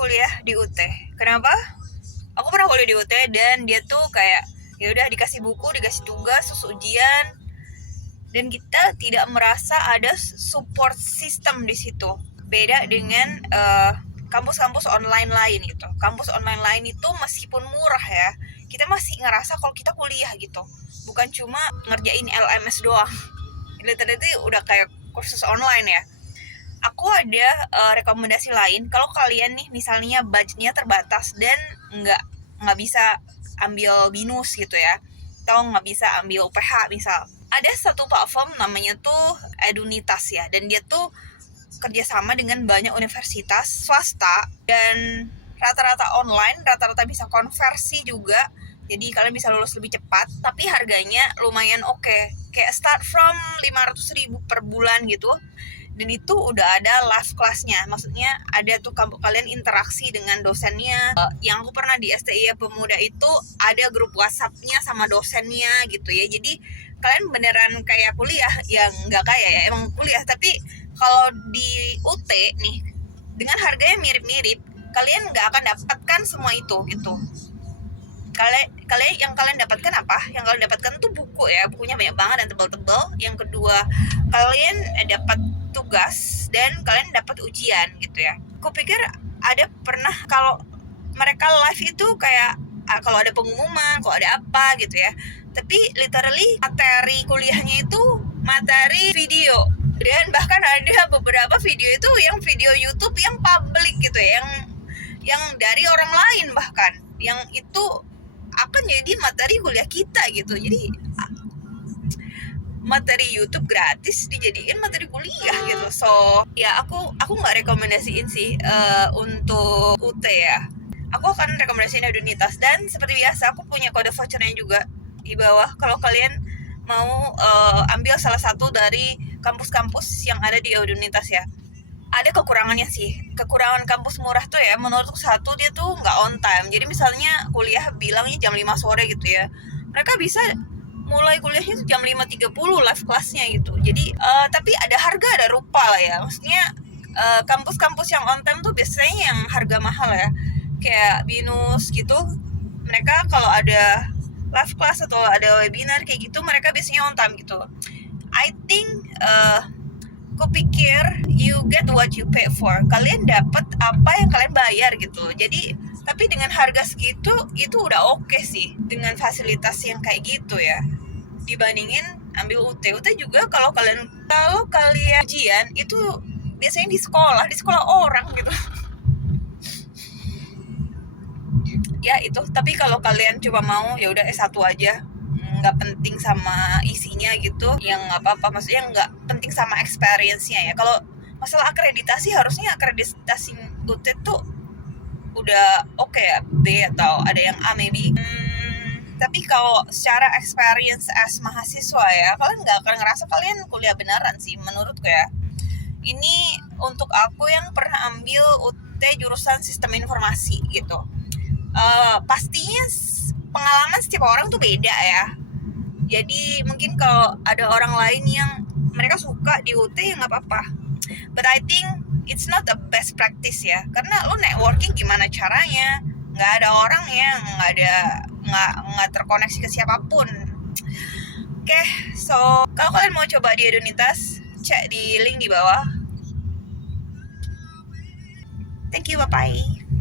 kuliah di UT. Kenapa? Aku pernah kuliah di UT dan dia tuh kayak ya udah dikasih buku, dikasih tugas, terus ujian, dan kita tidak merasa ada support system di situ. Beda dengan kampus-kampus online lain gitu. Kampus online lain itu meskipun murah ya, kita masih ngerasa kalau kita kuliah gitu. Bukan cuma ngerjain LMS doang. Literally udah kayak kursus online ya. Aku ada rekomendasi lain. Kalau kalian nih misalnya budgetnya terbatas dan nggak bisa ambil binus gitu ya, atau nggak bisa ambil UPH misal, ada satu platform namanya tuh Edunitas ya, dan dia tuh kerjasama dengan banyak universitas swasta dan rata-rata online, rata-rata bisa konversi juga, jadi kalian bisa lulus lebih cepat, tapi harganya lumayan oke. Kayak start from 500.000 per bulan gitu, dan itu udah ada live class-nya, maksudnya ada tuh kalian interaksi dengan dosennya. Yang aku pernah di STI Pemuda itu ada grup WhatsApp-nya sama dosennya gitu ya, jadi kalian beneran kayak kuliah, yang nggak kayak ya emang kuliah, tapi kalau di UT nih dengan harganya mirip-mirip, kalian nggak akan dapatkan semua itu gitu. Kalian yang kalian dapatkan apa? Yang kalian dapatkan tuh buku ya, bukunya banyak banget dan tebal-tebal. Yang kedua, kalian dapat tugas dan kalian dapat ujian gitu ya. Kupikir ada pernah kalau mereka live itu kayak kalau ada pengumuman, kalau ada apa gitu ya. Tapi literally materi kuliahnya itu materi video, dan bahkan ada beberapa video itu yang video YouTube yang public gitu ya, yang dari orang lain, bahkan yang itu akan jadi materi kuliah kita gitu. Jadi materi YouTube gratis dijadiin materi kuliah gitu. So ya aku nggak rekomendasiin sih untuk UT ya. Aku akan rekomendasiin Edunitas, dan seperti biasa aku punya kode vouchernya juga di bawah kalau kalian mau ambil salah satu dari kampus-kampus yang ada di Edunitas ya. Ada kekurangannya sih. Kekurangan kampus murah tuh ya, menurutku satu, dia tuh nggak on time. Jadi misalnya kuliah bilangnya jam 5 sore gitu ya, mereka bisa mulai kuliahnya tuh jam 5.30 live kelasnya gitu. Jadi tapi ada harga ada rupa lah ya. Maksudnya kampus-kampus yang on time tuh biasanya yang harga mahal ya, kayak Binus gitu. Mereka kalau ada live class atau ada webinar kayak gitu, mereka biasanya on time gitu. I think kupikir you get what you pay for. Kalian dapat apa yang kalian bayar gitu. Jadi tapi dengan harga segitu itu udah oke sih, dengan fasilitas yang kayak gitu ya, dibandingin ambil UT. UT juga kalau kalian ujian itu biasanya di sekolah orang gitu. Ya itu, tapi kalau kalian cuma mau ya udah S1 aja, nggak penting sama isinya gitu, yang nggak apa-apa, maksudnya nggak penting sama experience-nya ya. Kalau masalah akreditasi, harusnya akreditasi UT tuh udah oke ya, B atau ada yang A maybe. Tapi kalau secara experience as mahasiswa ya, kalian nggak akan ngerasa kalian kuliah beneran sih menurutku ya. Ini untuk aku yang pernah ambil UT jurusan sistem informasi gitu. Pastinya pengalaman setiap orang tuh beda ya. Jadi mungkin kalau ada orang lain yang mereka suka di UT ya nggak apa-apa. But I think it's not the best practice ya. Karena lo networking gimana caranya? Nggak ada orang ya, nggak terkoneksi ke siapapun. Oke, so kalau kalian mau coba di Edunitas, cek di link di bawah. Thank you, bye-bye.